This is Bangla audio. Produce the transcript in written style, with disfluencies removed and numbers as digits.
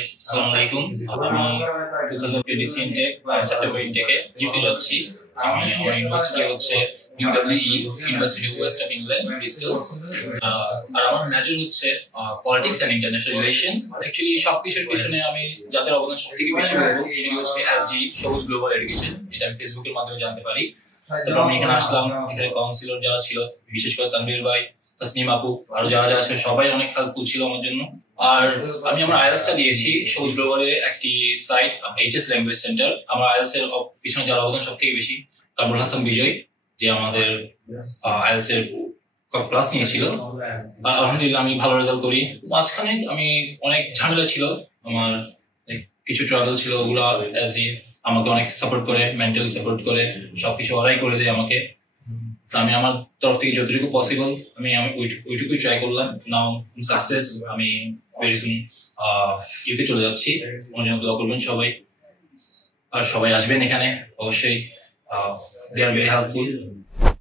আসসালামু আলাইকুম। আমি 2023 ইনটেক সেপ্টেম্বর ইনটেকে ইউকে যাচ্ছি। আমি আমার ইউনিভার্সিটি হচ্ছে UWE, university of west of England, Bristol. আর আমার মেজর হচ্ছে politics and international relations. Actually সবকিছুর পিছনে আমি যাদের অবদান সবথেকে বেশি বলবো সেটি হচ্ছে এসজি, সবুজ গ্লোবাল এডুকেশন। এটা আমি ফেসবুকের মাধ্যমে জানতে পারি। তারপর আমি এখানে আসলাম, এখানে কাউন্সিলর যারা ছিল, বিশেষ করে তানভীর ভাই, তাসনিম আপু, আরো যারা যারা ছিল সবাই অনেক হেল্পফুল ছিল আমার জন্য। আর আমি আমার আইএলটিএসটা দিয়েছি সবুজ গ্লোবালের একটি সাইট, এইচএস ল্যাঙ্গুয়েজ সেন্টার। আমার আইএলটিএস এর পিছনে যার অবদান সব থেকে বেশি কামরুল হাসান বিজয়, যে আমাদের আইএলটিএস এর ক্লাস নিয়েছিল। আলহামদুলিল্লাহ আমি ভালো রেজাল্ট করি। মাঝখানে আমি অনেক ঝামেলা ছিল, আমার কিছু ট্রাভেল ছিল, ওগুলো এসজি আমাকে অনেক সাপোর্ট করে, মেন্টালি সাপোর্ট করে, সবকিছু ওরাই করে দেয় আমাকে। আমি আমার তরফ থেকে যতটুকু পসিবল আমি ওইটুকুই ট্রাই করলাম। নাও সাকসেস। আমি ভেরি সুন ইউকে চলে যাচ্ছি। আমার জন্য দোয়া করবেন সবাই, আর সবাই আসবেন এখানে অবশ্যই। দে আর ভেরি হেল্পফুল।